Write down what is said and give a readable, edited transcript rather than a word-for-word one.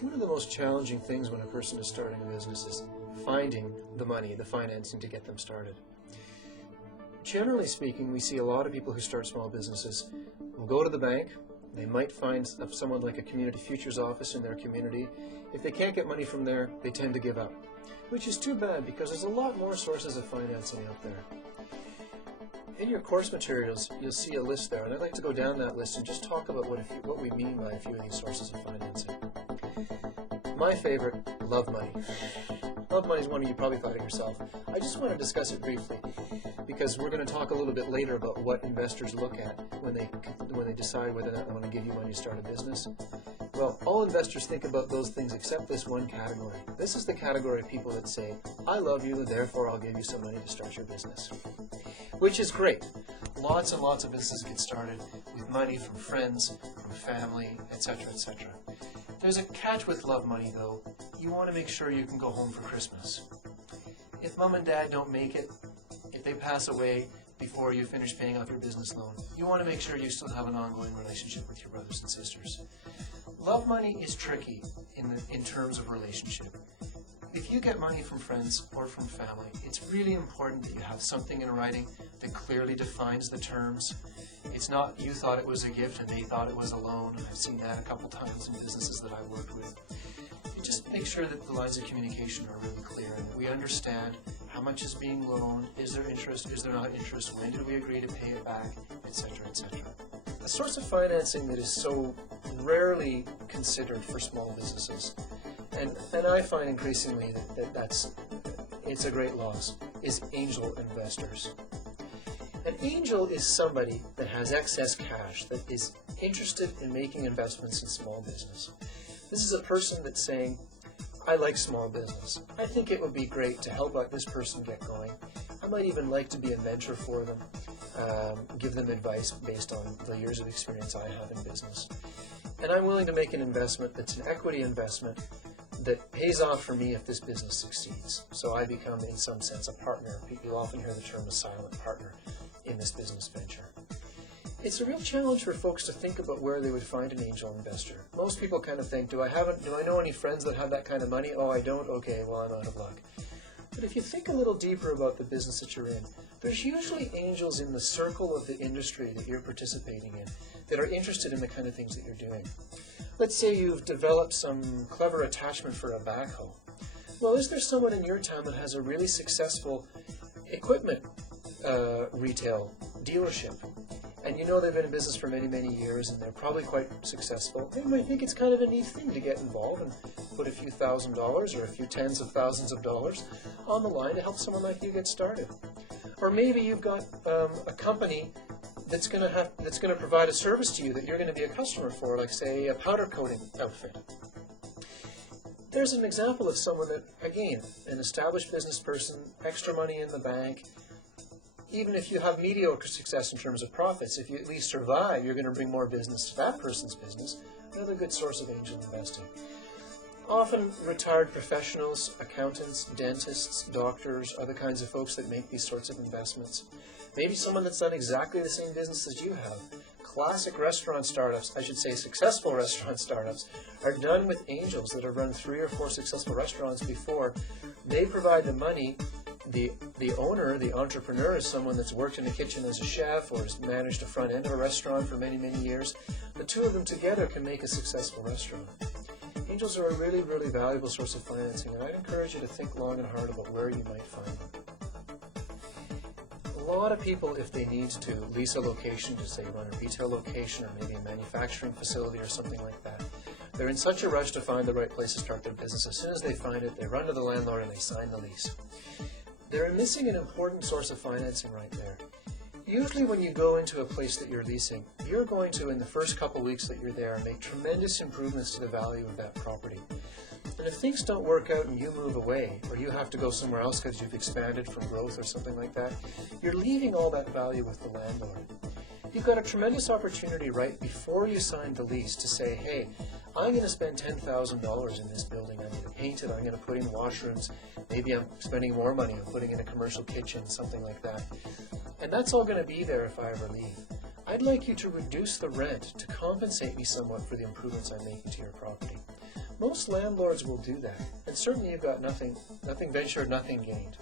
One of the most challenging things when a person is starting a business is finding the money, the financing to get them started. Generally speaking, we see a lot of people who start small businesses will go to the bank. They might find someone like a community futures office in their community. If they can't get money from there, they tend to give up, which is too bad because there's a lot more sources of financing out there. In your course materials, you'll see a list there, and I'd like to go down that list and just talk about what we mean by a few of these sources of financing. My favorite, love money. Love money is one you probably thought of yourself. I just want to discuss it briefly because we're going to talk a little bit later about what investors look at when they decide whether or not they want to give you money to start a business. Well, all investors think about those things except this one category. This is the category of people that say, I love you, and therefore I'll give you some money to start your business. Which is great. Lots and lots of businesses get started with money from friends, from family, etc., etc. There's a catch with love money, though. You want to make sure you can go home for Christmas. If mom and dad don't make it, if they pass away before you finish paying off your business loan, you want to make sure you still have an ongoing relationship with your brothers and sisters. Love money is tricky in terms of relationship. If you get money from friends or from family, it's really important that you have something in writing that clearly defines the terms. It's not you thought it was a gift and they thought it was a loan. I've seen that a couple times in businesses that I've worked with. You just make sure that the lines of communication are really clear and that we understand how much is being loaned, is there interest, is there not interest, when did we agree to pay it back, etc., etc. A source of financing that is so rarely considered for small businesses, and I find increasingly that it's a great loss, is angel investors. An angel is somebody that has excess cash that is interested in making investments in small business. This is a person that's saying, I like small business. I think it would be great to help out this person get going. I might even like to be a mentor for them, give them advice based on the years of experience I have in business. And I'm willing to make an investment that's an equity investment that pays off for me if this business succeeds. So I become, in some sense, a partner. People often hear the term a silent partner in this business venture. It's a real challenge for folks to think about where they would find an angel investor. Most people kind of think, do I know any friends that have that kind of money? Oh, I don't? Okay, well, I'm out of luck. But if you think a little deeper about the business that you're in, there's usually angels in the circle of the industry that you're participating in that are interested in the kind of things that you're doing. Let's say you've developed some clever attachment for a backhoe. Well, is there someone in your town that has a really successful equipment retail dealership? And you know they've been in business for many, many years and they're probably quite successful. They might think it's kind of a neat thing to get involved and put a few $1,000s or a few tens of thousands of dollars on the line to help someone like you get started. Or maybe you've got a company that's going to provide a service to you that you're going to be a customer for, like say a powder coating outfit. There's an example of someone that, again, an established business person, extra money in the bank. Even if you have mediocre success in terms of profits, if you at least survive, you're going to bring more business to that person's business. Another good source of angel investing. Often retired professionals, accountants, dentists, doctors are the kinds of folks that make these sorts of investments. Maybe someone that's done exactly the same business as you have. Classic restaurant startups, I should say successful restaurant startups, are done with angels that have run 3 or 4 successful restaurants before. They provide the money. The owner, the entrepreneur, is someone that's worked in a kitchen as a chef or has managed the front end of a restaurant for many, many years. The two of them together can make a successful restaurant. Angels are a really, really valuable source of financing, and I'd encourage you to think long and hard about where you might find them. A lot of people, if they need to lease a location to, say, run a retail location or maybe a manufacturing facility or something like that, they're in such a rush to find the right place to start their business. As soon as they find it, they run to the landlord and they sign the lease. They're missing an important source of financing right there. Usually when you go into a place that you're leasing, you're going to, in the first couple weeks that you're there, make tremendous improvements to the value of that property. And if things don't work out and you move away, or you have to go somewhere else because you've expanded from growth or something like that, you're leaving all that value with the landlord. You've got a tremendous opportunity right before you sign the lease to say, hey, I'm going to spend $10,000 in this building. I'm going to paint it. I'm going to put in washrooms. Maybe I'm spending more money. I'm putting in a commercial kitchen, something like that. And that's all going to be there if I ever leave. I'd like you to reduce the rent to compensate me somewhat for the improvements I'm making to your property. Most landlords will do that, and certainly you've got nothing ventured, nothing gained.